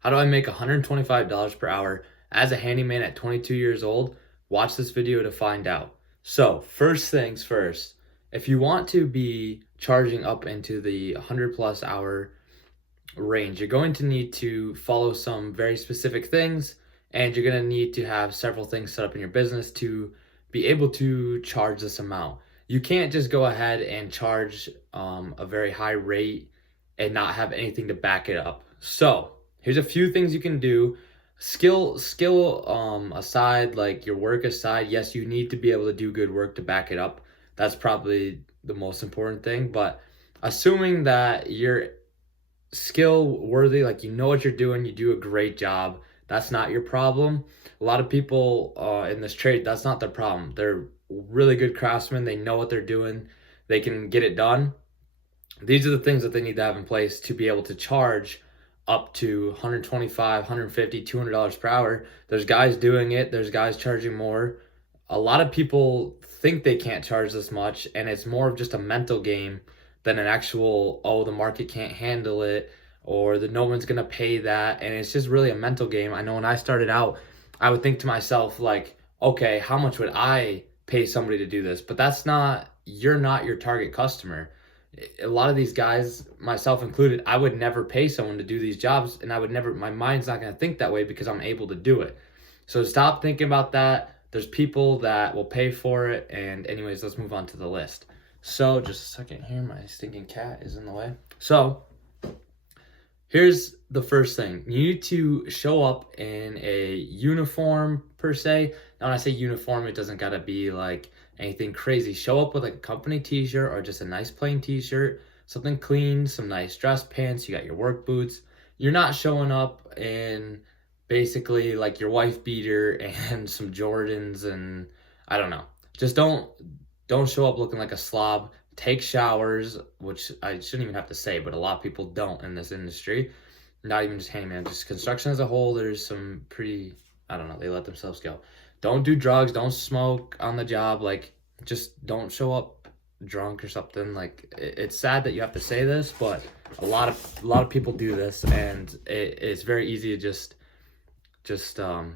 How do I make $125 per hour as a handyman at 22 years old? Watch this video to find out. So, first things first, if you want to be charging up into the 100 plus hour range, you're going to need to follow some very specific things, and you're going to need to have several things set up in your business to be able to charge this amount. You can't just go ahead and charge a very high rate and not have anything to back it up. So here's a few things you can do. Skill aside, like your work aside, yes, you need to be able to do good work to back it up. That's probably the most important thing. But assuming that you're skill worthy, like you know what you're doing, you do a great job, that's not your problem. A lot of people in this trade, that's not their problem. They're really good craftsmen, they know what they're doing, they can get it done. These are the things that they need to have in place to be able to charge up to 125, 150, $200 per hour. There's guys doing it, there's guys charging more. A lot of people think they can't charge this much, and it's more of just a mental game than an actual, oh, the market can't handle it, or the no one's gonna pay that. And it's just really a mental game. I know when I started out, I would think to myself, like, okay, how much would I pay somebody to do this? But you're not your target customer. A lot of these guys, myself included, I would never pay someone to do these jobs, and my mind's not gonna think that way because I'm able to do it. So stop thinking about that. There's people that will pay for it. And anyways, let's move on to the list. So just a second here, my stinking cat is in the way. So here's the first thing. You need to show up in a uniform per se. Now when I say uniform, it doesn't gotta be like anything crazy. Show up with like a company t-shirt or just a nice plain t-shirt, something clean, some nice dress pants, you got your work boots. You're not showing up in basically like your wife beater and some Jordans and I don't know. Just don't show up looking like a slob. Take showers, which I shouldn't even have to say, but a lot of people don't in this industry. Not even just handyman, just construction as a whole. There's some pretty, I don't know, they let themselves go. Don't do drugs, don't smoke on the job. Like, just don't show up drunk or something. Like, it's sad that you have to say this, but a lot of people do this, and it's very easy to just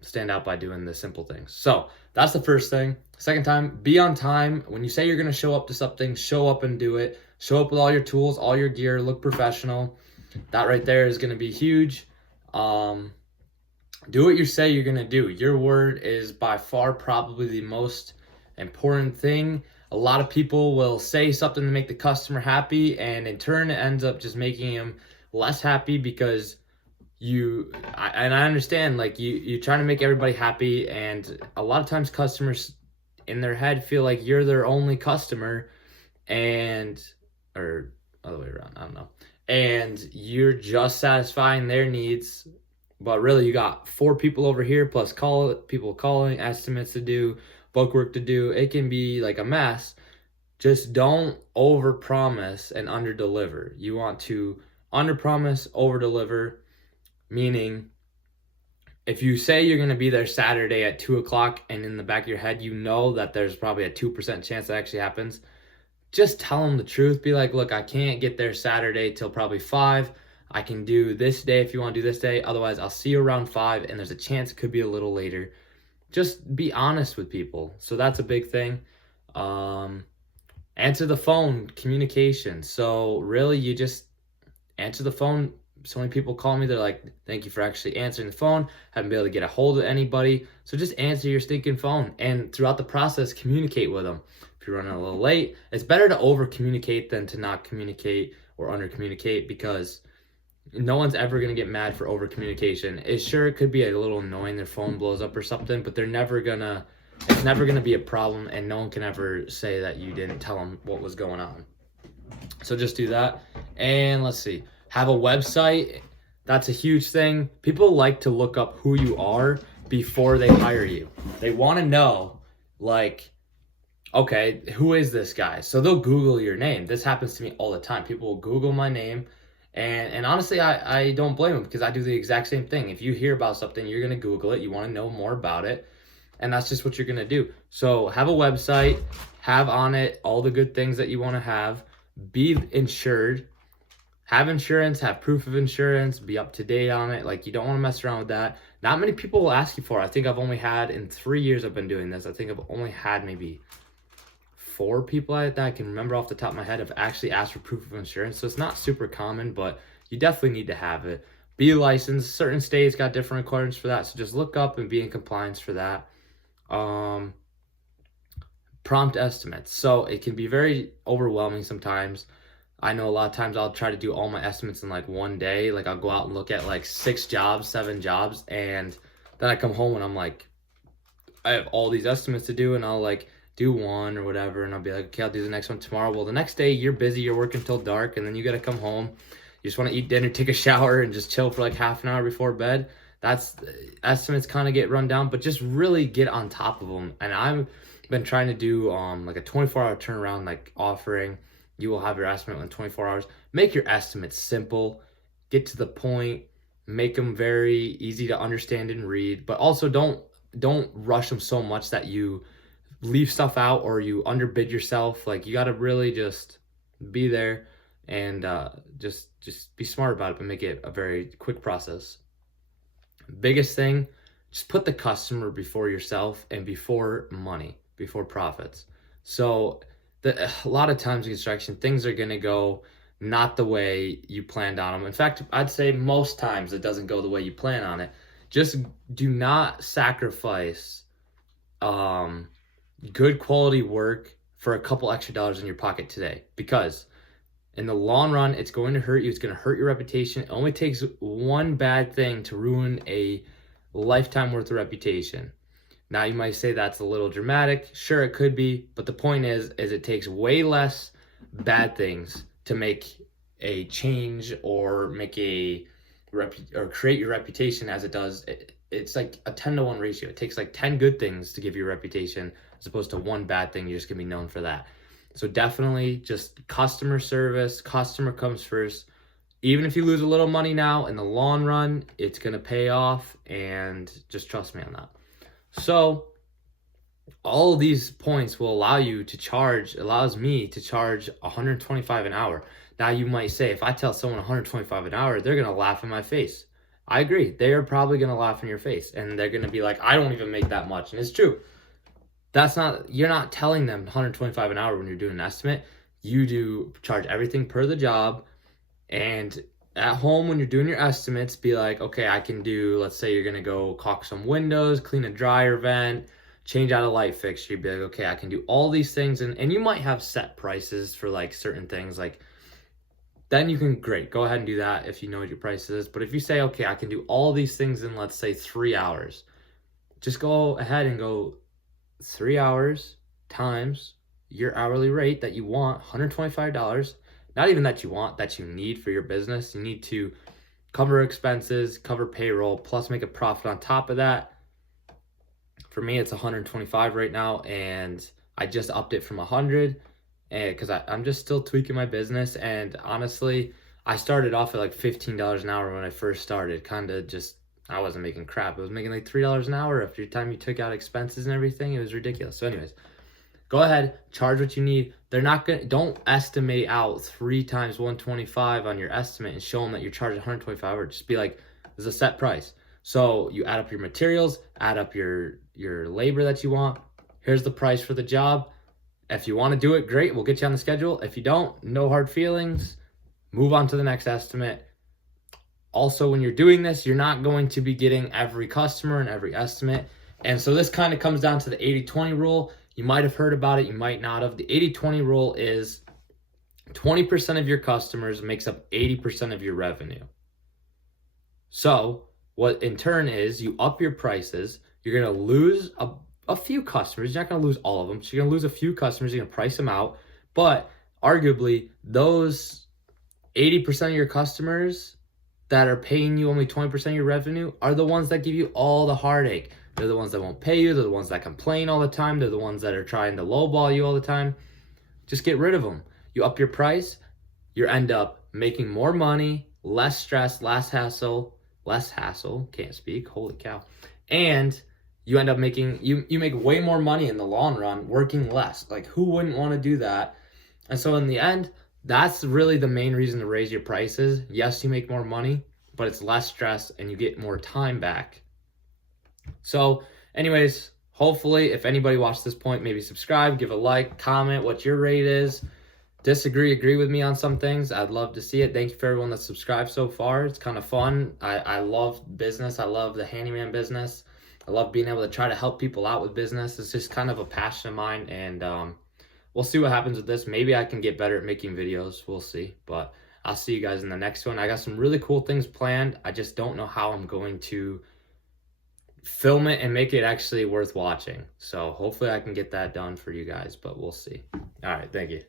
stand out by doing the simple things. So that's the first thing. Second time, be on time. When you say you're going to show up to something, show up and do it. Show up with all your tools, all your gear, look professional. That right there is going to be huge. Do what you say you're going to do. Your word is by far probably the most important thing. A lot of people will say something to make the customer happy, and in turn it ends up just making him less happy because I understand, like, you're trying to make everybody happy, and a lot of times customers in their head feel like you're their only customer, or other way around, I don't know, and you're just satisfying their needs. But really, you got 4 people over here plus people calling, estimates to do, book work to do. It can be like a mess. Just don't overpromise and underdeliver. You want to underpromise, overdeliver. Meaning, if you say you're going to be there Saturday at 2 o'clock and in the back of your head, you know that there's probably a 2% chance that actually happens, just tell them the truth. Be like, look, I can't get there Saturday till probably 5. I can do this day if you want to do this day. Otherwise, I'll see you around 5, and there's a chance it could be a little later. Just be honest with people. So that's a big thing. Answer the phone, communication. So really, you just answer the phone. So many people call me, they're like, thank you for actually answering the phone. Haven't been able to get a hold of anybody. So just answer your stinking phone, and throughout the process, communicate with them. If you're running a little late, it's better to over communicate than to not communicate or under communicate, because no one's ever going to get mad for over communication. It could be a little annoying, their phone blows up or something, but it's never gonna be a problem, and no one can ever say that you didn't tell them what was going on. So just do that. And let's see, have a website. That's a huge thing. People like to look up who you are before they hire you. They want to know, like, okay, who is this guy? So they'll Google your name. This happens to me all the time. People will Google my name, and honestly, I don't blame them, because I do the exact same thing. If you hear about something, you're going to Google it. You want to know more about it, and that's just what you're going to do. So have a website, have on it all the good things that you want to have, be insured, have insurance, have proof of insurance, be up to date on it. Like, you don't want to mess around with that. Not many people will ask you for it. I think I've only had, in 3 years I've been doing this, I think I've only had maybe 4 people that I can remember off the top of my head have actually asked for proof of insurance. So it's not super common, but you definitely need to have it. Be licensed. Certain states got different requirements for that. So just look up and be in compliance for that. Prompt estimates. So it can be very overwhelming sometimes. I know a lot of times I'll try to do all my estimates in like one day. Like, I'll go out and look at like 6 jobs, 7 jobs, and then I come home and I'm like, I have all these estimates to do, and I'll like do one or whatever, and I'll be like, okay, I'll do the next one tomorrow. Well, the next day you're busy, you're working till dark, and then you got to come home. You just want to eat dinner, take a shower, and just chill for like half an hour before bed. That's estimates kind of get run down, but just really get on top of them. And I've been trying to do like a 24-hour turnaround, like offering. You will have your estimate in 24 hours. Make your estimates simple, get to the point, make them very easy to understand and read, but also don't rush them so much that you leave stuff out or you underbid yourself. Like, you got to really just be there and just be smart about it, but make it a very quick process. Biggest thing, just put the customer before yourself and before money, before profits. So a lot of times in construction, things are going to go not the way you planned on them. In fact, I'd say most times it doesn't go the way you plan on it. Just do not sacrifice good quality work for a couple extra dollars in your pocket today, because in the long run, it's going to hurt you. It's going to hurt your reputation. It only takes one bad thing to ruin a lifetime worth of reputation. Now, you might say that's a little dramatic. Sure, it could be, but the point is it takes way less bad things to make a change or create your reputation as it does. It's like a 10-to-1 ratio. It takes like 10 good things to give you a reputation, as opposed to one bad thing. You're just gonna be known for that. So definitely just customer service. Customer comes first. Even if you lose a little money now, in the long run, it's gonna pay off, and just trust me on that. So all of these points will allows me to charge $125 an hour. Now, you might say, if I tell someone $125 an hour, they're gonna laugh in my face. I agree. They are probably gonna laugh in your face, and they're gonna be like, I don't even make that much. And it's true. You're not telling them $125 an hour when you're doing an estimate. You do charge everything per the job. And at home, when you're doing your estimates, be like, okay, I can do, let's say you're gonna go caulk some windows, clean a dryer vent, change out a light fixture. You'd be like, okay, I can do all these things. And you might have set prices for like certain things. Like, then you can, great, go ahead and do that if you know what your price is. But if you say, okay, I can do all these things in, let's say, 3 hours, just go ahead and go 3 hours times your hourly rate that you want, $125. Not even that you want, that you need for your business. You need to cover expenses, cover payroll, plus make a profit on top of that. For me, it's 125 right now, and I just upped it from 100, and because I'm just still tweaking my business. And honestly, I started off at like $15 an hour when I first started. Kind of just, I wasn't making crap. I was making like $3 an hour after the time you took out expenses and everything. It was ridiculous. So anyways, go ahead, charge what you need. Don't estimate out 3 times 125 on your estimate and show them that you're charging 125, or just be like, there's a set price. So you add up your materials, add up your labor that you want. Here's the price for the job. If you want to do it, great, we'll get you on the schedule. If you don't, no hard feelings. Move on to the next estimate. Also, when you're doing this, you're not going to be getting every customer and every estimate. And so this kind of comes down to the 80-20 rule. You might have heard about it, you might not have. The 80-20 rule is 20% of your customers makes up 80% of your revenue. So what in turn is, you up your prices, you're going to lose a few customers. You're not going to lose all of them. So you're going to lose a few customers, you're going to price them out. But arguably, those 80% of your customers that are paying you only 20% of your revenue are the ones that give you all the heartache. They're the ones that won't pay you. They're the ones that complain all the time. They're the ones that are trying to lowball you all the time. Just get rid of them. You up your price, you end up making more money, less stress, less hassle, can't speak, holy cow. And you end up making, you make way more money in the long run working less. Like, who wouldn't want to do that? And so in the end, That's really the main reason to raise your prices. Yes, you make more money, but it's less stress and you get more time back. So anyways, hopefully if anybody watched this point, maybe subscribe, give a like, comment what your rate is. Disagree, agree with me on some things. I'd love to see it. Thank you for everyone that's subscribed so far. It's kind of fun. I love business. I love the handyman business. I love being able to try to help people out with business. It's just kind of a passion of mine, and we'll see what happens with this. Maybe I can get better at making videos. We'll see. But I'll see you guys in the next one. I got some really cool things planned. I just don't know how I'm going to film it and make it actually worth watching. So hopefully I can get that done for you guys, but we'll see. All right, thank you.